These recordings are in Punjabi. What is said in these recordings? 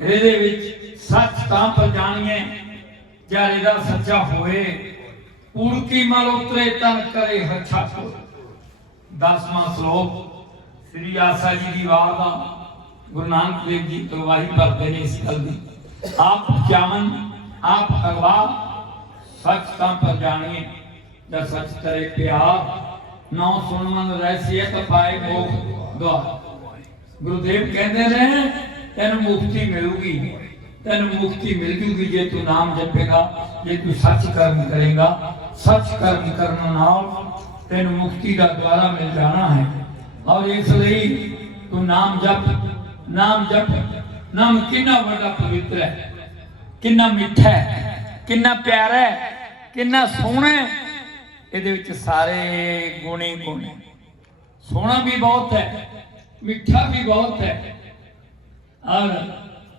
ਇਹਦੇ ਵਿੱਚ ਸੱਚ ਤਾਂ ਪਛਾਣੀਏ ਚਾਰੇ ਦਾ ਸੱਚਾ ਹੋਏ। ਉੜਕੀ ਮਲ ਉਤਰੇ, ਤਨ ਕਰੇ ਹੱਛਾ ਦਸਵਾਂ ਸ਼ਲੋਕ, ਸ੍ਰੀ ਆਸਾ ਜੀ ਦੀ ਵਾਰ ਦਾ ਗੁਰੂ ਨਾਨਕ ਦੇਵ ਜੀ ਗਵਾਹੀ ਭਰਦੇ ਨੇ ਇਸ ਗੱਲ ਦੀ। ਆਪ ਜਾਮਨ, ਆਪ ਅਗਵਾ, ਸੱਚ ਤਾਂ ਪਰ ਜਾਣੀਏ ਸੱਚ ਕਰੇ ਪਿਆਰ, ਨੌ ਸੁਣਮਨ ਰਹਿਸੀਏ ਪਾਏ ਮੋਖ ਦੁਆ ਗੁਰੂਦੇਵ ਕਹਿੰਦੇ ਨੇ ਤੈਨੂੰ ਮੁਕਤੀ ਮਿਲੂਗੀ। ਤੈਨੂੰ ਮੁਕਤੀ ਮਿਲ ਜੂਗੀ ਜੇ ਤੂੰ ਨਾਮ ਜਪੇਗਾ, ਜੇ ਤੂੰ ਸੱਚ ਕਰਮ ਕਰੇਗਾ। ਸੱਚ ਕਰਮ ਕਰਨ ਨਾਲ ਤੈਨੂੰ ਮੁਕਤੀ ਦਾ ਦੁਆਰਾ ਮਿਲ ਜਾਣਾ ਹੈ। ਔਰ ਇਸ ਲਈ ਤੂੰ ਨਾਮ ਜਪ ਨਾਮ ਜਪ। ਨਾਮ ਕਿੰਨਾ ਵੱਡਾ ਪਵਿੱਤਰ ਹੈ, ਕਿੰਨਾ ਮਿੱਠਾ ਹੈ, ਕਿੰਨਾ ਪਿਆਰਾ ਹੈ, ਕਿੰਨਾ ਸੋਹਣਾ ਹੈ। ਇਹਦੇ ਵਿੱਚ ਸਾਰੇ ਗੁਣ ਹੀ ਸੋਹਣਾ ਵੀ ਬਹੁਤ ਹੈ, ਮਿੱਠਾ ਵੀ ਬਹੁਤ ਹੈ। ਔਰ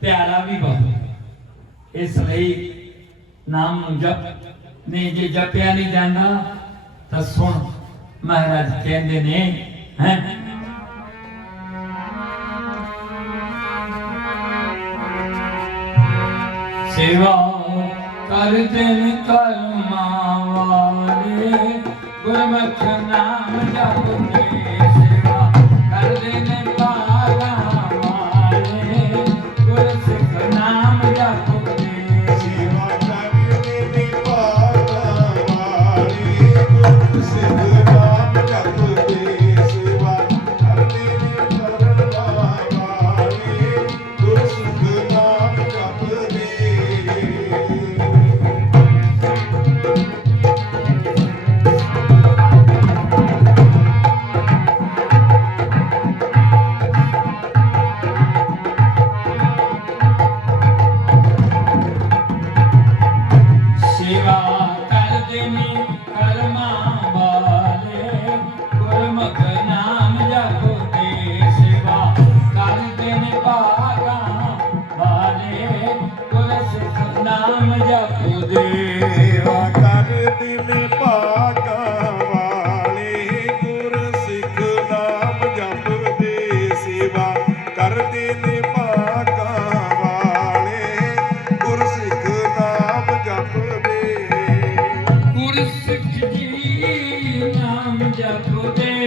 ਪਿਆਰਾ ਵੀ ਬਹੁਤ। ਹੈ ਇਸ ਲਈ ਨਾਮ ਨੂੰ ਜਪ। ਨੇ ਜੇ ਜਪਿਆ ਨਹੀਂ ਜਾਂਦਾ, ਤਾਂ ਸੁਣ, ਮਹਾਰਾਜ ਕਹਿੰਦੇ ਨੇ, ਹੈ? ਸੇਵਾ ਕਰਦੇ ਨੇ ਕਰਮਾਂ ਵਾਲੇ, ਗੁਰਮੁਖ ਨਾਮ ਜਪਦੇ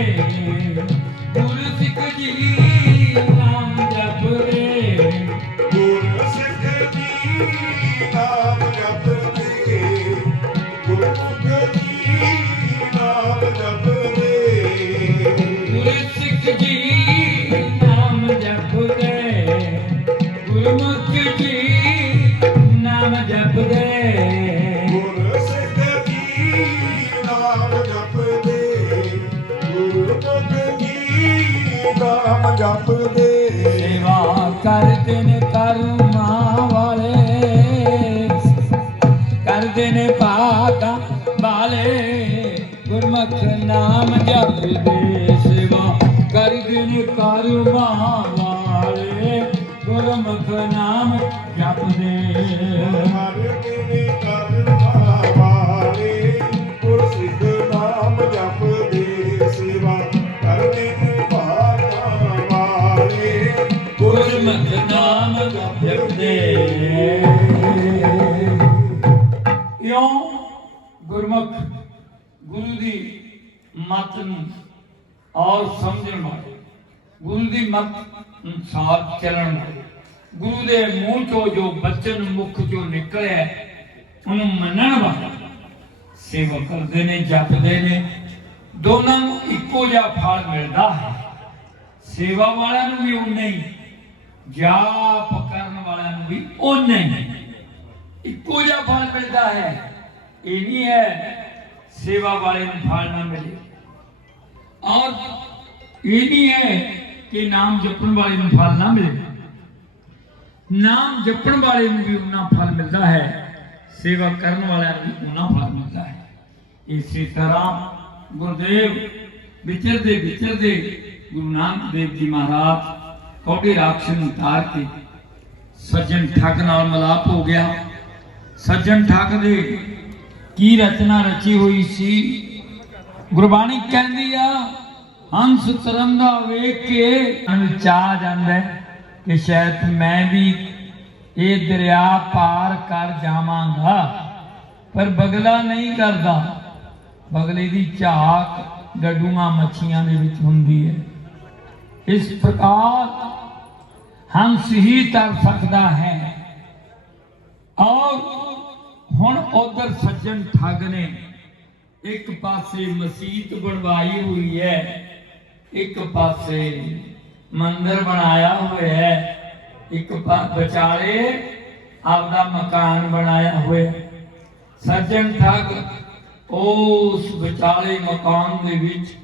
はい。ਨਾਮ ਜਪਦੇ ਸੇਵਾ ਕਰਦੇ ਨੇ ਕਰਮਾਂ ਵਾਲੇ। ਕਰਦੇ ਨੇ ਭਾਗਾ ਵਾਲੇ। ਗੁਰਮੁਖ ਨਾਮ ਜਪਦੇ ਸੇਵਾ ਕਰਦੇ ਨੇ ਕਰਮਾਂ ਵਾਲੇ। ਗੁਰਮੁਖ ਨਾਮ ਜਪਦੇ ਹਰ ਨੇ ਕਰਨਾ ਵਾਲੇ। ਗੁਰ ਸਿੱਖ ਗੁਰ ਨਾਮ ਜਪਦੇ ਇਉਂ ਗੁਰਮੁਖ ਗੁਰੂ ਦੀ ਮੱਤ ਨੂੰ ਔਰ ਸਮਝਣ ਵਾਲੇ, ਗੁਰੂ ਦੀ ਮੱਤ ਅਨੁਸਾਰ ਚੱਲਣ ਵਾਲੇ, ਗੁਰੂ ਦੇ ਮੂੰਹ ਤੋਂ ਜੋ ਬਚਨ ਮੁਖ ਚੋਂ ਨਿਕਲਿਆ, ਉਹਨੂੰ ਮੰਨਣ ਵਾਲੇ ਸੇਵਾ ਕਰਦੇ ਨੇ, ਜਪਦੇ ਨੇ, ਦੋਨਾਂ ਨੂੰ ਇੱਕੋ ਜਿਹਾ ਫਲ ਮਿਲਦਾ ਹੈ। ਸੇਵਾ ਵਾਲਿਆਂ ਨੂੰ ਵੀ ਉਨਾ ਹੀ ਜਾਪ ਕਰਨ ਵਾਲਿਆਂ ਨੂੰ ਵੀ ਉਨਾ ਹੀ ਇੱਕੋ ਜਿਹਾ ਫਲ ਮਿਲਦਾ ਹੈ ਇਹ ਨਹੀਂ ਹੈ ਸੇਵਾ ਵਾਲੇ ਨੂੰ ਫਲ ਨਾ ਮਿਲੇ ਔਰ ਇਹ ਨਹੀਂ ਹੈ ਕਿ ਨਾਮ ਜਪਣ ਵਾਲੇ ਨੂੰ ਫਲ ਨਾ ਮਿਲੇ ਨਾਮ ਜਪਣ ਵਾਲੇ ਨੂੰ ਵੀ ਉਨਾ ਫਲ ਮਿਲਦਾ ਹੈ ਸੇਵਾ ਕਰਨ ਵਾਲਿਆਂ ਨੂੰ ਵੀ ਉਨਾ ਫਲ ਮਿਲਦਾ ਹੈ ਇਸੇ ਤਰ੍ਹਾਂ ਗੁਰਦੇਵ ਵਿਚਰਦੇ ਵਿਚਰਦੇ ਗੁਰੂ ਨਾਨਕ ਦੇਵ ਜੀ ਮਹਾਰਾਜ ਕੌਡੀ ਨੂੰ ਉਤਾਰ ਕੇ ਸੱਜਣ ਠੱਗ ਨਾਲ ਮਲਾਪ ਹੋ ਗਿਆ। ਸੱਜਣ ਠੱਗ ਦੇ ਕੀ ਰਚਨਾ ਰਚੀ ਹੋਈ ਸੀ? ਗੁਰਬਾਣੀ ਕਹਿੰਦੀ ਆ, ਹੰਸ ਤਰੰਦਾ ਵੇਖ ਕੇ ਅਨੁਚਾ ਜਾਂਦਾ ਕਿ ਸ਼ਾਇਦ ਮੈਂ ਵੀ ਇਹ ਦਰਿਆ ਪਾਰ ਕਰ ਜਾਵਾਂਗਾ। ਪਰ ਬਗਲਾ ਨਹੀਂ ਕਰਦਾ। ਬਗਲੇ ਦੀ ਝਾਕ ਡੱਡੂਆਂ ਮੱਛੀਆਂ ਦੇ ਵਿੱਚ ਹੁੰਦੀ ਹੈ। ਇਸ ਪ੍ਰਕਾਰ ਹੰਸ ਹੀ ਤਰ ਸਕਦਾ ਹੈ। ਔਰ ਹੁਣ ਉਧਰ ਸੱਜਣ ਠੱਗ ਨੇ ਇੱਕ ਪਾਸੇ ਮਸਜਿਦ ਬਣਵਾਈ ਹੋਈ ਹੈ, ਇੱਕ ਪਾਸੇ ਮੰਦਿਰ ਬਣਾਇਆ ਹੋਇਆ ਹੈ, ਇੱਕ ਵਿਚਾਲੇ ਆਪਦਾ ਮਕਾਨ ਬਣਾਇਆ ਹੋਇਆ ਸੱਜਣ ਠੱਗ ਉਸ ਵਿਚਾਲੇ ਮਕਾਨ ਦੇ ਵਿੱਚ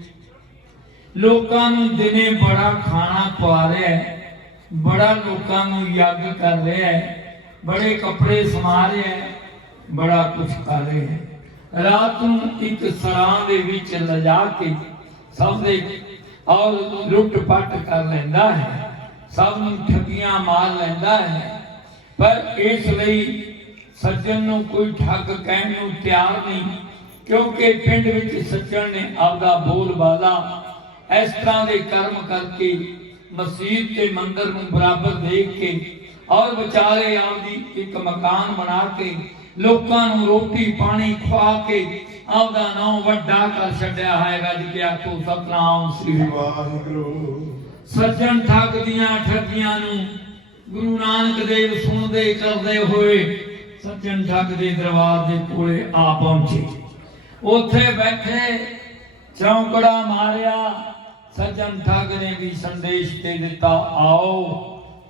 ਲੋਕਾਂ ਨੂੰ ਦਿਨੇ ਬੜਾ ਖਾਣਾ ਖਵਾ ਰਿਹਾ ਹੈ, ਬੜਾ ਲੋਕਾਂ ਨੂੰ ਯੱਗ ਕਰ ਰਿਹਾ ਹੈ, ਬੜੇ ਕੱਪੜੇ ਸਮਾ ਰਿਹਾ ਹੈ, ਬੜਾ ਕੁਝ ਕਰ ਰਿਹਾ ਹੈ। ਰਾਤ ਨੂੰ ਇੱਕ ਸਰਾਂ ਦੇ ਵਿੱਚ ਲਿਜਾ ਕੇ ਸਭ ਦੇ ਔਰ ਲੁੱਟ ਪੱਟ ਕਰ ਲੈਂਦਾ ਹੈ, ਸਭ ਨੂੰ ਠੱਗੀਆਂ ਮਾਰ ਲੈਂਦਾ ਹੈ। ਪਰ ਇਸ ਲਈ ਸੱਜਣ ਨੂੰ ਕੋਈ ਠੱਗ ਕਹਿਣ ਨੂੰ ਤਿਆਰ ਨਹੀਂ, ਕਿਉਂਕਿ ਪਿੰਡ ਵਿੱਚ ਸੱਜਣ ਨੇ ਆਪਦਾ ਬੋਲ ਬਾਲਾ ਇਸ ਤਰ੍ਹਾਂ ਦੇ ਕਰਮ ਕਰਕੇ ਮਸਜਿਦ ਤੇ ਮੰਦਰ ਨੂੰ ਬਰਾਬਰ ਦੇਖ ਕੇ ਔਰ ਵਿਚਾਰੇ ਆਪਦੀ ਇੱਕ ਮਕਾਨ ਬਣਾ ਕੇ ਲੋਕਾਂ ਨੂੰ ਰੋਟੀ ਪਾਣੀ ਖਵਾ ਕੇ ਆਪਦਾ ਨਾਮ ਵੱਡਾ ਕਰ ਛੱਡਿਆ ਹੈ ਗੱਜ ਕੇ ਆਖੋ ਸਤਨਾਮ ਸ੍ਰੀ ਵਾਹਿਗੁਰੂ। ਸੱਜਣ ਠੱਗ ਦੀਆਂ ਠੱਗੀਆਂ ਨੂੰ ਗੁਰੂ ਨਾਨਕ ਦੇਵ ਸੁਣਦੇ ਕਰਦੇ ਹੋਏ ਸੱਜਣ ਠੱਗ ਦੇ ਦਰਬਾਰ ਦੇ ਕੋਲੇ ਆ ਪਹੁੰਚੇ। ਉੱਥੇ ਬੈਠੇ ਚੌਂਕੜਾ ਮਾਰਿਆ। ਸੱਜਣ ਠੱਗ ਨੇ ਵੀ ਸੰਦੇਸ਼ ਦੇ ਦਿੱਤਾ, ਆਓ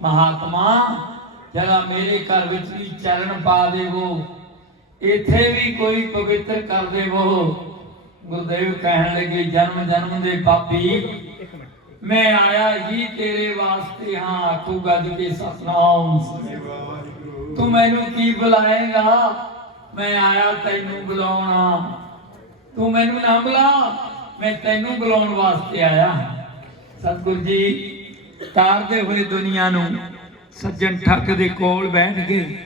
ਮਹਾਤਮਾ, ਜਰਾ ਮੇਰੇ ਘਰ ਵਿੱਚ ਵੀ ਚਰਨ ਪਾ ਦੇਵੋ। ਇੱਥੇ ਵੀ ਕੋਈ ਪਵਿੱਤਰ ਕਰ ਦੇਵੋ। ਗੁਰਦੇਵ ਕਹਿਣ ਲੱਗੇ, ਜਨਮ ਜਨਮ ਦੇ ਪਾਪੀ, ਮੈਂ ਆਇਆ ਹੀ ਤੇਰੇ ਵਾਸਤੇ। ਹਾਂ ਆਖੂ ਗੱਜ ਕੇ ਸਤਨਾਮ। ਤੂੰ ਮੈਨੂੰ ਕੀ ਬੁਲਾਏਗਾ? ਮੈਂ ਆਇਆ ਤੈਨੂੰ ਬੁਲਾਉਣਾ। ਤੂੰ ਮੈਨੂੰ ਨਾ ਬੁਲਾ। ਮੈਂ ਤੈਨੂੰ ਬੁਲਾਉਣ ਵਾਸਤੇ ਆਇਆ। ਸਤਿਗੁਰੂ ਜੀ ਤਾਰਦੇ ਹੋਏ ਦੁਨੀਆ ਨੂੰ ਸੱਜਣ ਠੱਗ ਦੇ ਕੋਲ ਬੈਠ ਗਏ।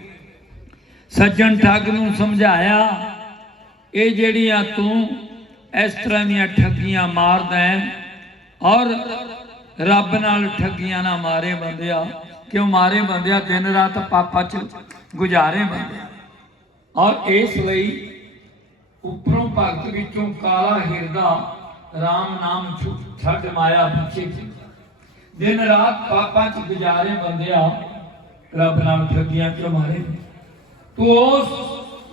ਸੱਜਣ ਠੱਗ ਨੂੰ ਸਮਝਾਇਆ, ਇਹ ਜਿਹੜੀਆਂ ਤੂੰ ਇਸ ਤਰ੍ਹਾਂ ਦੀਆਂ ਠੱਗੀਆਂ ਮਾਰਦਾ ਹੈ ਔਰ ਰੱਬ ਨਾਲ ਠੱਗੀਆਂ ਨਾ ਮਾਰੇ ਬੰਦਿਆ। ਕਿਉਂ ਮਾਰੇ ਬੰਦਿਆ? ਦਿਨ ਰਾਤ ਪਾਪਾ ਚ ਗੁਜ਼ਾਰੇ ਬੰਦਿਆ ਔਰ ਇਸ ਲਈ ਉੱਪਰੋਂ ਭਗਤ ਵਿੱਚੋਂ ਕਾਲਾ ਹਿਰਦਾ RAM ਨਾਮ ਛੁ- ਛੱਡ ਮਾਇਆ ਪਿੱਛੇ ਫਿਰਦਾ। ਦਿਨ ਰਾਤ ਪਾਪਾਂ ਚ ਗੁਜ਼ਾਰੇ ਬੰਦਿਆ ਰੱਬ ਨਾਲ ਠੱਗੀਆਂ ਕਿਉਂ ਮਾਰੇ ਤੂੰ ਉਸ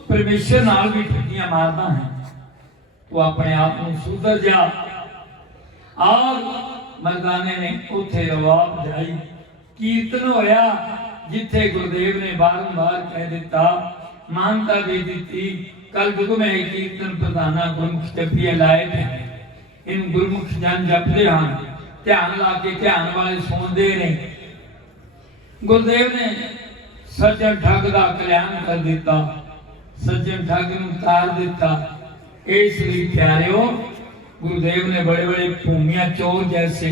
ਪਰਮੇਸ਼ਰ ਨਾਲ ਵੀ ਠੱਗੀਆਂ ਮਾਰਦਾ ਹੈ ਤੂੰ ਆਪਣੇ ਆਪ ਨੂੰ ਸੁਧਰ ਜਾ ਔਰ ਮਰਦਾਨੇ ਨੇ ਉੱਥੇ ਰਵਾਬ ਜਾਈ ਕੀਰਤਨ ਹੋਇਆ ਜਿੱਥੇ ਗੁਰਦੇਵ ਨੇ ਬਾਰੰਬਾਰ ਕਹਿ ਦਿੱਤਾ ਮਾਨਤਾ ਦੇ ਦਿੱਤੀ ਕਲ ਜੁਗ ਮੈਂ ਇਹ ਕੀਰਤਨ ਪ੍ਰਧਾਨਾ ਗੁਰਮੁਖ ਇਹਨੂੰ ਗੁਰਮੁਖ ਜਨ ਜਪਦੇ ਹਨ, ਧਿਆਨ ਲਾ ਕੇ ਧਿਆਨ ਵਾਲੇ ਸੁਣਦੇ ਨੇ। ਗੁਰਦੇਵ ਨੇ ਸੱਜਣ ਠੱਗ ਦਾ ਕਲਿਆਣ ਕਰ ਦਿੱਤਾ। ਸੱਜਣ ਠੱਗ ਨੂੰ ਤਾਰ ਦਿੱਤਾ। ਇਸ ਲਈ ਪਿਆਰਿਓ, ਗੁਰਦੇਵ ਨੇ ਬੜੇ ਬੜੇ ਭੂਮੀਆਂ ਚੋਰ ਜੈਸੇ,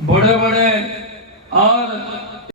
ਬੜੇ ਬੜੇ ਔਰ